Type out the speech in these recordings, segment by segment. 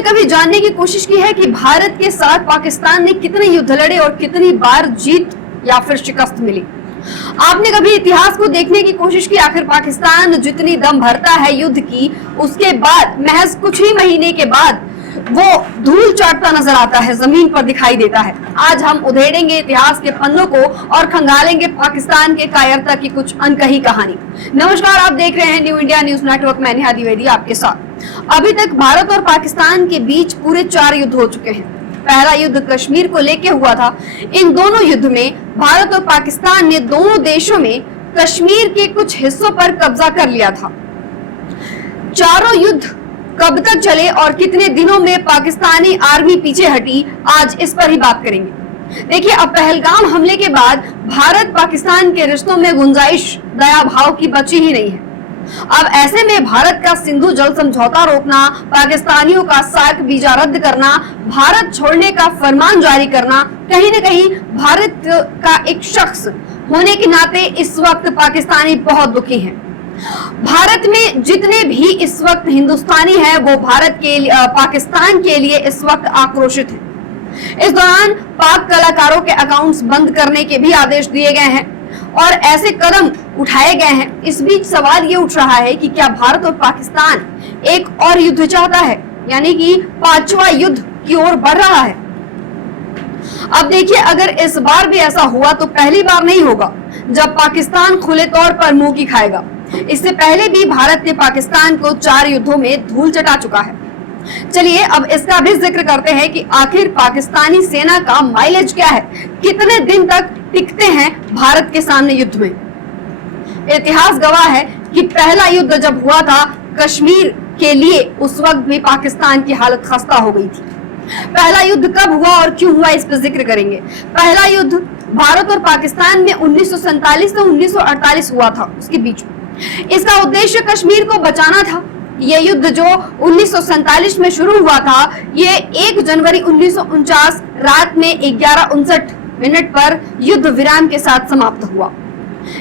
आपने कभी जानने की कोशिश की है कि भारत के साथ पाकिस्तान ने कितने युद्ध लड़े और कितनी बार जीत या फिर शिकस्त मिली? आपने कभी इतिहास को देखने की कोशिश की? आखिर पाकिस्तान जितनी दम भरता है युद्ध की, उसके बाद महज कुछ ही महीने के बाद वो धूल चाटता नजर आता है, जमीन पर दिखाई देता है। आज हम उधेड़ेंगे इतिहास के पन्नों को और खंगालेंगे पाकिस्तान के कायरता की कुछ अनकही कहानी। नमस्कार, आप देख रहे हैं न्यू इंडिया न्यूज नेटवर्क। मैं नेहा द्विवेदी आपके साथ। अभी तक भारत और पाकिस्तान के बीच पूरे 4 युद्ध हो चुके हैं। पहला युद्ध कश्मीर को लेके हुआ था। इन दोनों युद्ध में भारत और पाकिस्तान ने दोनों देशों में कश्मीर के कुछ हिस्सों पर कब्जा कर लिया था। चारों युद्ध कब तक चले और कितने दिनों में पाकिस्तानी आर्मी पीछे हटी, आज इस पर ही बात करेंगे। देखिए, अब पहलगाम हमले के बाद भारत पाकिस्तान के रिश्तों में गुंजाइश दया भाव की बची ही नहीं है। अब ऐसे में भारत का सिंधु जल समझौता रोकना, पाकिस्तानियों का सार्क वीजा रद्द करना, भारत छोड़ने का फरमान जारी करना, कहीं न कहीं भारत का एक शख्स होने के नाते इस वक्त पाकिस्तानी बहुत दुखी हैं। भारत में जितने भी इस वक्त हिंदुस्तानी हैं, वो पाकिस्तान के लिए इस वक्त आक्रोशित हैं। इस दौरान पाक कलाकारों के अकाउंट्स बंद करने के भी आदेश दिए गए हैं और ऐसे कदम उठाए गए हैं। इस बीच सवाल ये उठ रहा है कि क्या भारत और पाकिस्तान एक और युद्ध चाहता है, यानी कि 5वां युद्ध की ओर बढ़ रहा है। अब देखिए, अगर इस बार भी ऐसा हुआ तो पहली बार नहीं होगा जब पाकिस्तान खुले तौर पर मुंह की खाएगा। इससे पहले भी भारत ने पाकिस्तान को 4 युद्धों में धूल चटा चुका है। चलिए अब इसका भी जिक्र करते हैं कि आखिर पाकिस्तानी सेना का माइलेज क्या है, कितने दिन तक टिकते हैं भारत के सामने युद्ध में। इतिहास गवाह है कि पहला युद्ध जब हुआ था कश्मीर के लिए, उस वक्त भी पाकिस्तान की हालत खस्ता हो गई थी। पहला युद्ध कब हुआ और क्यों हुआ, इस पर जिक्र करेंगे। पहला युद्ध भारत और पाकिस्तान में 1947 से 1948 हुआ था, उसके बीच में। इसका उद्देश्य कश्मीर को बचाना था। यह युद्ध जो 1947 में शुरू हुआ था, ये 1 जनवरी 1949 रात में 11:59 पर युद्ध विराम के साथ समाप्त हुआ।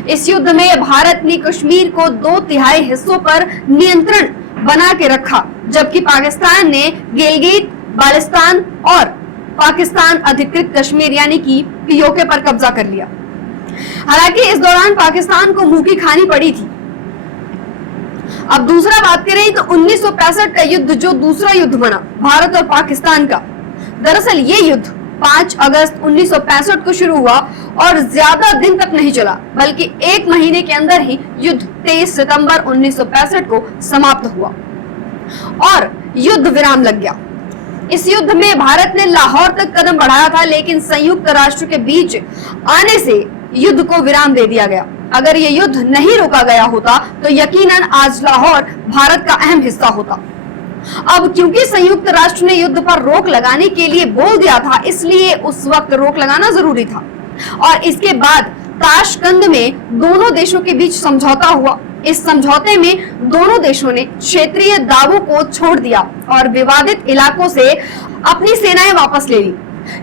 इस युद्ध में भारत ने कश्मीर को 2/3 हिस्सों पर नियंत्रण बना के रखा, जबकि पाकिस्तान ने गिलगित बाल्टिस्तान और पाकिस्तान अधिकृत कश्मीर यानी कि पीओके पर कब्जा कर लिया। हालांकि इस दौरान पाकिस्तान को मुंह की खानी पड़ी थी। अब दूसरा बात करें तो 1965 का युद्ध, जो दूसरा युद्ध बना भारत और पाकिस्तान का, दरअसल ये युद्ध 5 अगस्त 1965 को शुरू हुआ और ज्यादा दिन तक नहीं चला, बल्कि 1 महीने के अंदर ही युद्ध 23 सितंबर 1965 को समाप्त हुआ और युद्ध विराम लग गया। इस युद्ध में भारत ने लाहौर तक कदम बढ़ाया था, लेकिन संयुक्त राष्ट्र के बीच आने से युद्ध को विराम दे दिया गया। अगर ये युद्ध नहीं रोका गया होता तो यकीनन आज लाहौर भारत का अहम हिस्सा होता। अब क्योंकि संयुक्त राष्ट्र ने युद्ध पर रोक लगाने के लिए बोल दिया था, इसलिए उस वक्त रोक लगाना जरूरी था और इसके बाद ताशकंद में दोनों देशों के बीच समझौता हुआ। इस समझौते में दोनों देशों ने क्षेत्रीय दावों को छोड़ दिया और विवादित इलाकों से अपनी सेनाएं वापस ले ली।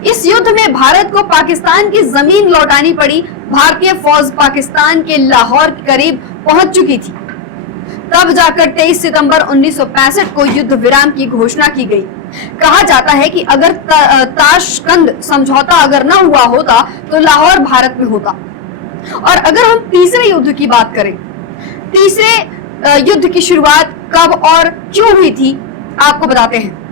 इस युद्ध में भारत को पाकिस्तान की जमीन लौटानी पड़ी। भारतीय फौज पाकिस्तान के लाहौर के करीब पहुंच चुकी थी। तब जाकर 23 सितंबर 1965 को युद्ध विराम की घोषणा की गई। कहा जाता है कि अगर ताशकंद समझौता अगर न हुआ होता तो लाहौर भारत में होता। और अगर हम तीसरे युद्ध की बात करें, तीसरे युद्ध की शुरुआत कब और क्यों हुई थी, आपको बताते हैं।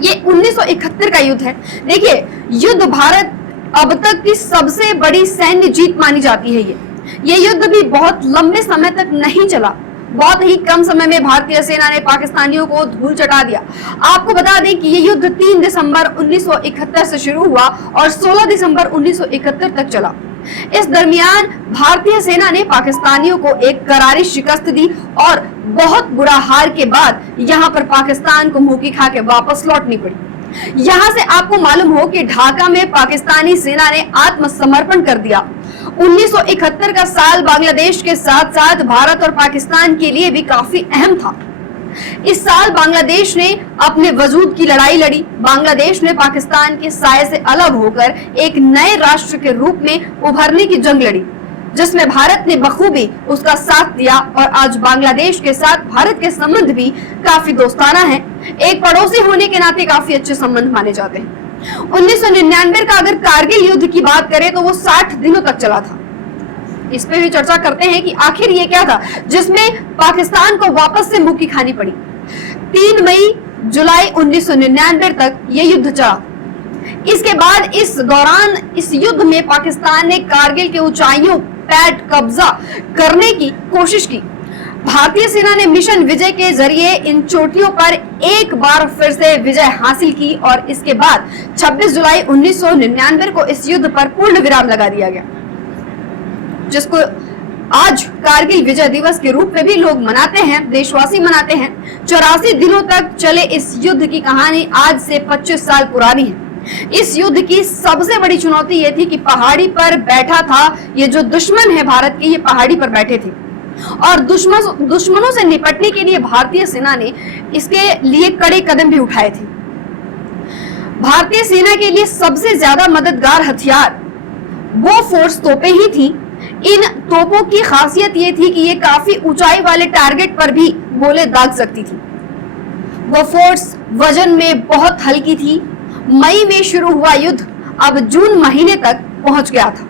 ये 1971 का युद्ध है। देखिए, युद्ध भारत अब तक की सबसे बड़ी सैन्य जीत मानी जाती है। ये युद्ध भी बहुत लंबे समय तक नहीं चला। बहुत ही कम समय में भारतीय सेना ने पाकिस्तानियों को धूल चटा दिया। आपको बता दें कि ये युद्ध 3 दिसंबर 1971 से शुरू हुआ और 16 दिसंबर 1971 तक चला। इस दरमियान भारतीय सेना ने पाकिस्तानियों को एक करारी शिकस्त दी और बहुत बुरा हार के बाद यहाँ पर पाकिस्तान को मुंह की खा के वापस लौटनी पड़ी। यहाँ से आपको मालूम हो कि ढाका में पाकिस्तानी सेना ने आत्मसमर्पण कर दिया। 1971 का साल बांग्लादेश के साथ साथ भारत और पाकिस्तान के लिए भी काफी अहम था। इस साल बांग्लादेश ने अपने वजूद की लड़ाई लड़ी। बांग्लादेश ने पाकिस्तान के साये से अलग होकर एक नए राष्ट्र के रूप में उभरने की जंग लड़ी। जिसमें भारत ने बखूबी उसका साथ दिया और आज बांग्लादेश के साथ भारत के संबंध भी काफी दोस्ताना हैं। एक पड़ोसी होने के नाते काफी अच्छे संबंध माने जाते हैं। 1999 का अगर कारगिल युद्ध की बात करें तो वो 60 दिनों तक चला था। इस पे भी चर्चा करते हैं कि आखिर ये क्या था जिसमें पाकिस्तान को वापस से मुक्की खानी पड़ी। 3 मई जुलाई 1999 तक ये युद्ध चला। इसके बाद इस दौरान इस युद्ध में पाकिस्तान ने कारगिल के ऊंचाइयों पैठ कब्जा करने की कोशिश की। भारतीय सेना ने मिशन विजय के जरिए इन चोटियों पर एक बार फिर से विजय हासिल की और इसके बाद 26 जुलाई 1999 को इस युद्ध पर पूर्ण विराम लगा दिया गया, जिसको आज कारगिल विजय दिवस के रूप में भी लोग मनाते हैं, देशवासी मनाते हैं। 84 दिनों तक चले इस युद्ध की कहानी आज से 25 साल पुरानी है। इस युद्ध की सबसे बड़ी चुनौती ये थी कि पहाड़ी पर बैठा था ये जो दुश्मन है भारत के, ये पहाड़ी पर बैठे थे और दुश्मनों से निपटने के लिए भारतीय सेना ने इसके लिए कड़े कदम भी उठाए थे। भारतीय सेना के लिए सबसे ज्यादा मददगार हथियार वो फोर्स तोपें ही थी। इन तोपों की खासियत ये थी कि ये काफी ऊंचाई वाले टारगेट पर भी गोले दाग सकती थी। वो फोर्स वजन में बहुत हल्की थी। मई में शुरू हुआ युद्ध अब जून महीने तक पहुंच गया था।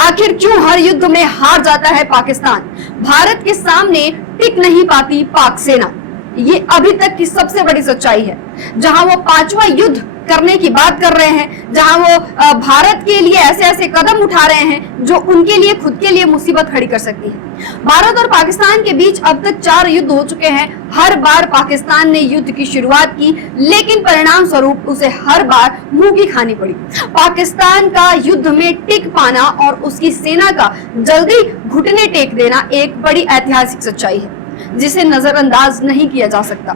आखिर क्यों हर युद्ध में हार जाता है पाकिस्तान? भारत के सामने टिक नहीं पाती पाक सेना, ये अभी तक की सबसे बड़ी सच्चाई है। जहां वो 5वां युद्ध करने की बात कर रहे हैं, जहां वो भारत के लिए ऐसे ऐसे कदम उठा रहे हैं जो उनके लिए खुद के लिए मुसीबत खड़ी कर सकती है। भारत और पाकिस्तान के बीच अब तक 4 युद्ध हो चुके हैं। हर बार पाकिस्तान ने युद्ध की शुरुआत की, लेकिन परिणाम स्वरूप उसे हर बार मुंह की खानी पड़ी। पाकिस्तान का युद्ध में टिक पाना और उसकी सेना का जल्दी घुटने टेक देना एक बड़ी ऐतिहासिक सच्चाई है जिसे नजरअंदाज नहीं किया जा सकता।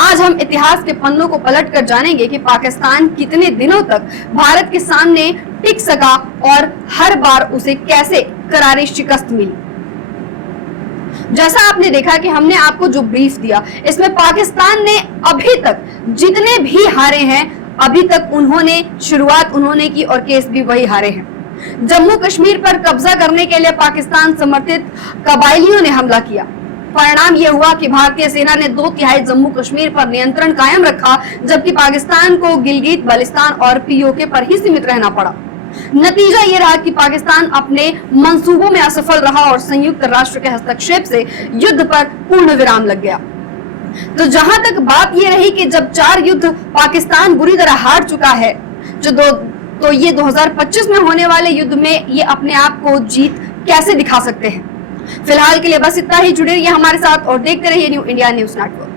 आज हम इतिहास के पन्नों को पलटकर जानेंगे कि पाकिस्तान कितने दिनों तक भारत के सामने टिक सका और हर बार उसे कैसे करारी शिकस्त मिली। जैसा आपने देखा कि हमने आपको जो ब्रीफ दिया, इसमें पाकिस्तान ने अभी तक जितने भी हारे हैं, अभी तक शुरुआत उन्होंने की और केस भी वही हारे हैं। जम्मू कश्मीर पर कब्जा करने के लिए पाकिस्तान समर्थित कबायलियों ने हमला किया। परिणाम यह हुआ कि भारतीय सेना ने 2/3 जम्मू कश्मीर पर नियंत्रण कायम रखा, जबकि पाकिस्तान को गिलगित बाल्टिस्तान और पीओके पर ही सीमित रहना पड़ा। नतीजा ये रहा कि पाकिस्तान अपने मंसूबों में असफल रहा और संयुक्त राष्ट्र के हस्तक्षेप से युद्ध पर पूर्ण विराम लग गया। तो जहां तक बात ये रही कि जब 4 युद्ध पाकिस्तान बुरी तरह हार चुका है, तो ये 2025 में होने वाले युद्ध में ये अपने आप को जीत कैसे दिखा सकते हैं। फिलहाल के लिए बस इतना ही। जुड़े रहिए हमारे साथ और देखते रहिए न्यू इंडिया न्यूज नेटवर्क।